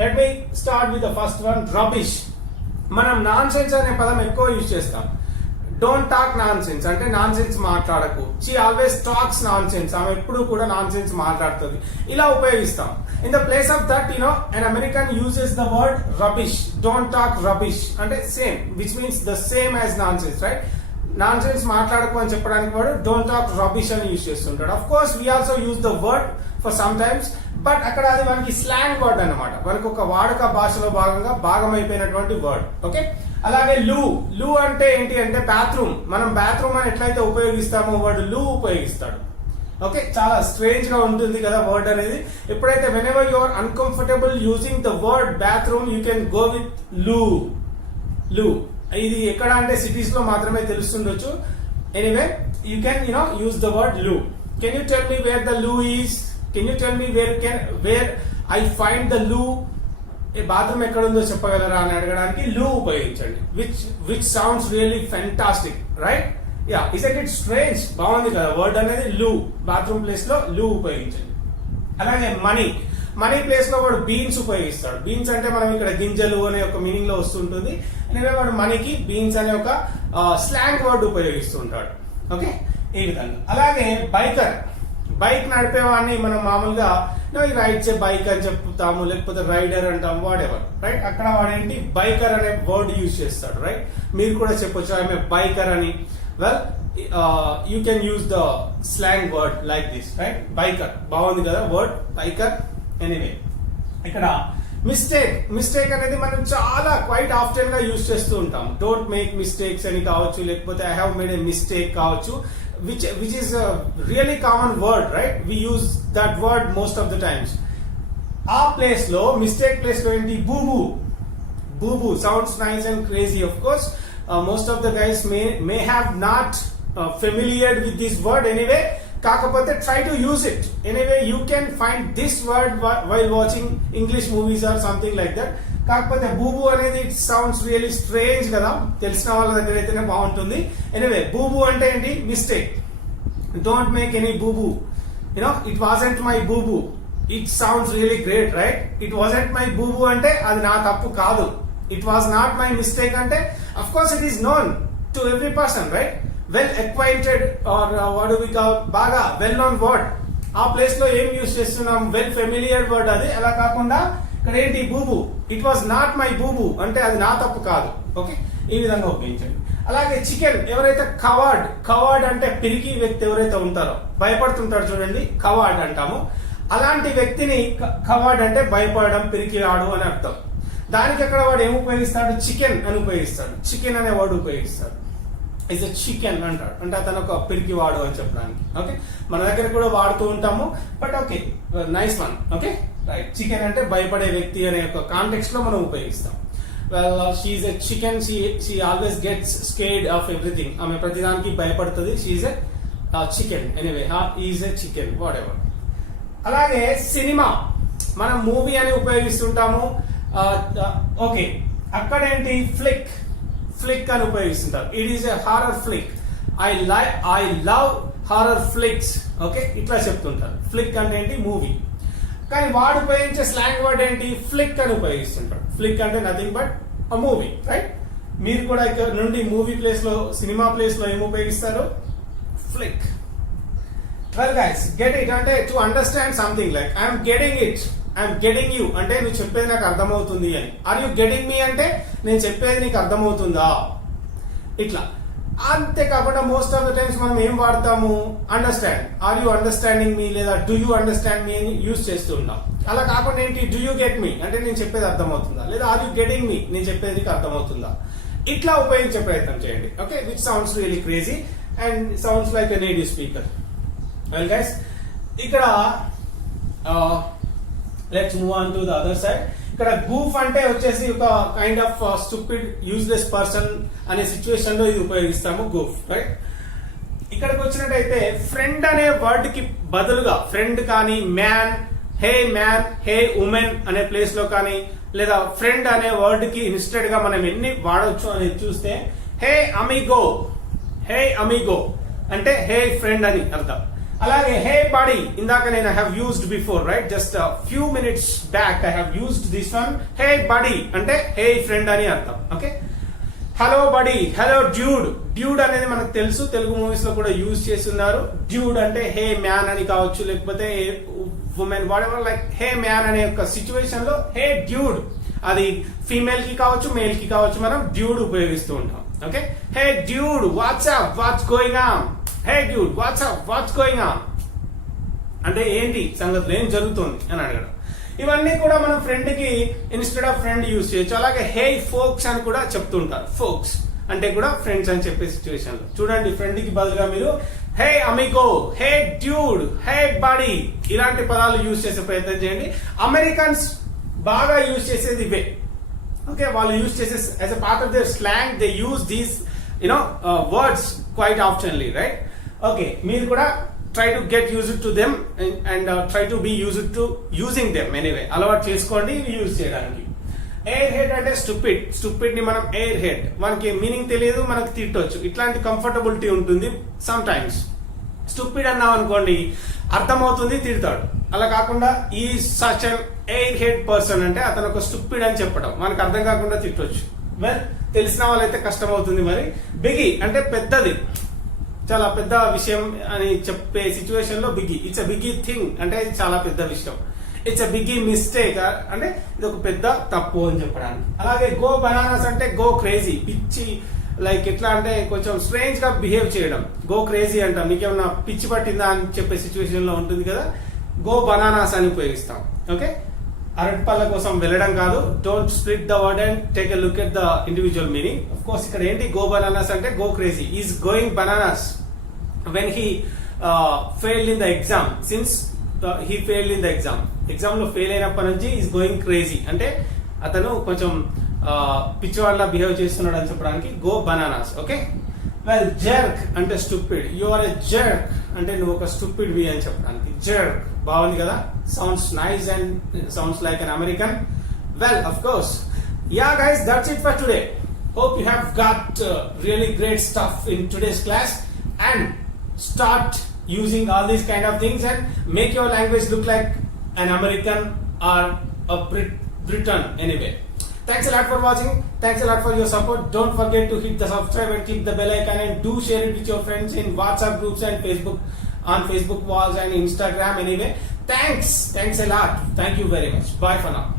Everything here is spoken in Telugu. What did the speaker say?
Let me start with the first one rubbish మనం నాన్ సెన్స్ అనే పదం ఎక్కువ యూజ్ చేస్తాం. డోంట్ టాక్ నాన్ సెన్స్ అంటే నాన్ సెన్స్ మాట్లాడకు. She always talks nonsense ఆమె ఎప్పుడు కూడా నాన్ సెన్స్ మాట్లాడుతుంది. ఇలా ఉపయోగిస్తాం. In the place of that you know an American uses the word rubbish don't talk rubbish అంటే same which means the same as nonsense right nonsense మాట్లాడకు అని చెప్పడానికి వాడు డోంట్ టాక్ రబిష్ అని యూజ్ చేస్తుంటాడు. Of course we also use the word for some times but అక్కడ అది మనకి స్లాంగ్ వర్డ్ అన్నమాట. మనకు ఒక వాడుక భాషలో భాగంగా భాగమైపోయినటువంటి వర్డ్ ఓకే అలాగే లూ లూ అంటే ఏంటి అంటే బాత్రూమ్ మనం బాత్రూమ్ అని ఎట్లయితే ఉపయోగిస్తామో వాడు లూ ఉపయోగిస్తాడు. ఓకే చాలా స్ట్రేంజ్గా ఉంటుంది కదా వర్డ్ అనేది. ఎప్పుడైతే whenever your uncomfortable using the word bathroom you can go with loo loo ఇది ఎక్కడ అంటే సిటీస్లో మాత్రమే తెలుస్తుండొచ్చు. Anyway you can you know use the word loo can you tell me where the loo is can you tell me where can where I find the loo a bathroom ఎక్కడ ఉందో చెప్పగలరా అని అడగడానికి లూ ఉపయోగించండి. Which which sounds really fantastic right yeah is at it strange బాగుంది కదా. వర్డ్ అనేది లూ బాత్రూమ్ ప్లేస్లో లూ ఉపయోగించండి. అలాగే మనీ మనీ ప్లేస్లో వాడు బీన్స్ ఉపయోగిస్తాడు. బీన్స్ అంటే మనం ఇక్కడ గింజలు అనే ఒక మీనింగ్లో వస్తుంటుంది. అందుకే వాడు మనీకి బీన్స్ అనే ఒక స్లాంగ్ వర్డ్ ఉపయోగిస్తుంటాడు ఓకే ఈ విధంగా. అలాగే బైకర్ బైక్ నడిపేవాడిని మనం మామూలుగా రైడ్స్ బైక్ అని చెప్తాము లేకపోతే రైడర్ అంటాము వాడేవాడు రైట్ అక్కడ వాడేంటి? బైకర్ అనే వర్డ్ యూజ్ చేస్తాడు రైట్ మీరు కూడా చెప్పొచ్చు ఆమె బైకర్ అని. Well you can use the slang word like this right biker బాగుంది కదా వర్డ్ బైకర్ ఎనీవే ఇక్కడ మిస్టేక్ మిస్టేక్ అనేది మనం చాలా క్వైట్ ఆఫ్టెన్గా యూజ్ చేస్తూ ఉంటాం. డోంట్ మేక్ మిస్టేక్స్ అని కావచ్చు లేకపోతే I have made a mistake కావచ్చు. Which which is really common word right we use that word most of the times ఆ ప్లేస్లో మిస్టేక్ ప్లేస్లో ఏంటి booboo booboo sounds nice and crazy of course most of the guys may may have not familiared with this word anyway కాకపోతే try to use it anyway you can find this word while watching English movies or something like that కాకపోతే బూబు అనేది ఇట్ సౌండ్స్ రియలీ స్ట్రేంజ్ కదా. తెలిసిన వాళ్ళ దగ్గర అయితేనే బాగుంటుంది. ఎనీవే బూబు అంటే ఏంటి? Mistake. Don't make any booboo you know it wasn't my booboo it sounds really great right it wasn't my booboo అంటే అది నా తప్పు కాదు. It was not my mistake అంటే of course it is known to every person right well acquainted or వాడు బాగా వెల్ నోన్ వర్డ్ ఆ ప్లేస్లో ఏం యూస్ చేస్తున్నాం? వెల్ ఫెమిలియర్ వర్డ్ అది. అలా కాకుండా ఇక్కడ ఏంటి booboo? It was not my booboo అంటే అది నా తప్పు కాదు. ఓకే ఈ విధంగా ఉపయోగించండి. అలాగే చికెన్ ఎవరైతే కవార్డ్ కవార్డ్ అంటే పిరికి వ్యక్తి ఎవరైతే ఉంటారో భయపడుతుంటారు చూడండి కవార్డ్ అంటాము. అలాంటి వ్యక్తిని కవార్డ్ అంటే భయపడడం పిరికి ఆడు అని అర్థం. దానికి అక్కడ వాడు ఏం ఉపయోగిస్తాడు? చికెన్ అని ఉపయోగిస్తాడు. చికెన్ అనే వర్డ్ ఉపయోగిస్తాడు. ఇస్ ఎ చికెన్ అంటాడు అంటే అతను ఒక పిరికి వాడు అని చెప్పడానికి. ఓకే మన దగ్గర కూడా వాడుతూ ఉంటాము. But okay nice one okay right chicken అంటే భయపడే వ్యక్తి అనే ఒక కాంటెక్స్ట్లో మనం ఉపయోగిస్తాం. Well she's a chicken she she always gets scared of everything ఆమె ప్రతిదానికి భయపడుతుంది. She's a chicken anyway is a chicken whatever అలాగే సినిమా. మనం మూవీ అని ఉపయోగిస్తుంటాము. Uh, uh, ఓకే అక్కడేంటి? ఫ్లిక్ ఫ్లిక్ అని ఉపయోగిస్తుంటారు. It is a horror flick I like I love horror flicks okay ఇట్లా చెప్తుంటారు. ఫ్లిక్ అంటే ఏంటి? మూవీ కానీ వాడు ఉపయోగించే స్లాంగ్ వర్డ్ ఏంటి? ఫ్లిక్ అని ఉపయోగిస్తుంటాడు ఫ్లిక్ అంటే nothing but a movie right మీరు కూడా ఇక్కడ నుండి మూవీ ప్లేస్లో సినిమా ప్లేస్లో ఉపయోగిస్తారు? Flick well guys get it అంటే to understand something like I'm getting it I'm getting you అంటే నువ్వు చెప్పేది నాకు అర్థమవుతుంది అని. ఆర్ యూ గెటింగ్ మీ అంటే నేను చెప్పేది నీకు అర్థమవుతుందా? ఇట్లా. అంతేకాకుండా మోస్ట్ ఆఫ్ ద టైమ్స్ మనం ఏం వాడతాము? Understand are you understanding me లేదా డూ యూ అండర్స్టాండ్ మీ అని యూజ్ చేస్తూ ఉంటాం. అలా కాకుండా ఏంటి? డూ యూ గెట్ మీ అంటే నేను చెప్పేది అర్థమవుతుందా? లేదా ఆర్ యూ గెటింగ్ మీ నేను చెప్పేది అర్థమవుతుందా? ఇట్లా ఉపయోగించే ప్రయత్నం చేయండి. Okay which sounds really crazy and sounds like a native speaker well guys ఇక్కడ uh, let's move on to the other side ఇక్కడ గూఫ్ అంటే వచ్చేసి ఒక kind of stupid useless person అనే సిచ్యువేషన్లో ఇది ఉపయోగిస్తాము గూఫ్ రైట్ ఇక్కడికి వచ్చినట్టయితే ఫ్రెండ్ అనే వర్డ్కి బదులుగా ఫ్రెండ్ కానీ man hey man hey women అనే ప్లేస్లో కానీ లేదా ఫ్రెండ్ అనే వర్డ్కి ఇన్స్టెడ్గా మనం ఎన్ని వాడవచ్చు అనేది చూస్తే హే అమిగో హే అమిగో అంటే హే ఫ్రెండ్ అని అర్థం. అలాగే హే బాడీ ఇందాక నేను have used before right just few minutes back I have used this one hey buddy అంటే హే ఫ్రెండ్ అని అర్థం okay? Hello buddy hello dude. Dude అనేది మనకు తెలుసు తెలుగు మూవీస్లో కూడా యూజ్ చేస్తున్నారు. డ్యూడ్ అంటే హే మ్యాన్ అని కావచ్చు లేకపోతే women whatever like hey man అనే యొక్క సిచ్యువేషన్లో హే డ్యూడ్. అది ఫీమేల్కి కావచ్చు మేల్కి కావచ్చు మనం డ్యూడ్ ఉపయోగిస్తూ ఉంటాం okay? Hey dude what's up what's going on hey dude what's up what's going on అంటే ఏంటి? సంగతులు ఏం జరుగుతుంది? అని అడగడం. ఇవన్నీ కూడా మనం ఫ్రెండ్కి ఇన్స్టెడ్ ఆఫ్ ఫ్రెండ్ యూజ్ చేయొచ్చు. అలాగే హే ఫోక్స్ అని కూడా చెప్తుంటారు ఫోక్స్ అంటే కూడా ఫ్రెండ్స్ అని చెప్పే సిచ్యువేషన్లో చూడండి ఫ్రెండ్కి బదులుగా మీరు హే అమికో హే డ్యూడ్ హే బడీ ఇలాంటి పదాలు యూజ్ చేసే ప్రయత్నం చేయండి. అమెరికన్స్ బాగా యూజ్ చేసేది ఇవే. ఓకే వాళ్ళు యూజ్ చేసే as a part of their slang they use these you know words quite often right okay మీరు కూడా try to get use to them and try to be use to using them anyway అలవాటు చేసుకోండి యూజ్ చేయడానికి. ఎయిర్ హెడ్ అంటే స్టూపిడ్ స్టూపిడ్ని మనం ఎయిర్ హెడ్ మనకి మీనింగ్ తెలియదు మనకు తిట్టవచ్చు ఇట్లాంటి కంఫర్టబిలిటీ ఉంటుంది సమ్ టైమ్స్ స్టూపిడ్ అన్నాం అనుకోండి అర్థమవుతుంది తిడతాడు. అలా కాకుండా ఈ such an air head person అంటే అతను ఒక స్టూపిడ్ అని చెప్పడం. మనకు అర్థం కాకుండా తిట్టవచ్చు వెల్ తెలిసిన వాళ్ళైతే కష్టం అవుతుంది మరి. బిగి అంటే పెద్దది. చాలా పెద్ద విషయం అని చెప్పే సిచ్యువేషన్లో బిగ్గి. ఇట్స్ అ బిగ్గి థింగ్ అంటే ఇది చాలా పెద్ద విషయం. ఇట్స్ అ బిగ్గి మిస్టేక్ అంటే ఇది ఒక పెద్ద తప్పు అని చెప్పడానికి. అలాగే గో బనానాస్ అంటే గో క్రేజీ పిచ్చి లైక్ ఎట్లా అంటే కొంచెం స్ట్రేంజ్గా బిహేవ్ చేయడం. గో క్రేజీ అంటాం. నీకేమన్నా పిచ్చి పట్టిందా అని చెప్పే సిచ్యువేషన్లో ఉంటుంది కదా? గో బనానాస్ అని ఉపయోగిస్తాం. ఓకే అరటిపళ్ళ కోసం వెళ్ళడం కాదు. Don't split the word and take a look at the individual meaning of course ఇక్కడ ఏంటి? గో బనానాస్ అంటే go crazy is going bananas when he failed in the exam since he failed in the exam ఎగ్జామ్లో ఫెయిల్ అయినప్పటి నుంచి ఈజ్ గోయింగ్ క్రేజీ అంటే అతను కొంచెం uh, పిచ్చివాళ్ళ బిహేవ్ చేస్తున్నాడు అని చెప్పడానికి go bananas okay well jerk అంటే stupid you are a jerk అంటే నువ్వు ఒక స్టూపిడ్ వి అని చెప్పడానికి. Jerk బాగుంది కదా sounds nice and sounds like an American well of course yeah guys that's it for today hope you have got uh, really great stuff in today's class and start using all these kind of things and make your language look like an American or a Brit- Briton anyway. Thanks a lot for watching. Thanks a lot for your support. Don't forget to hit the subscribe and click the bell icon and do share it with your friends in WhatsApp groups and Facebook on Facebook walls and Instagram anyway. Thanks. Thanks a lot. Thank you very much. Bye for now.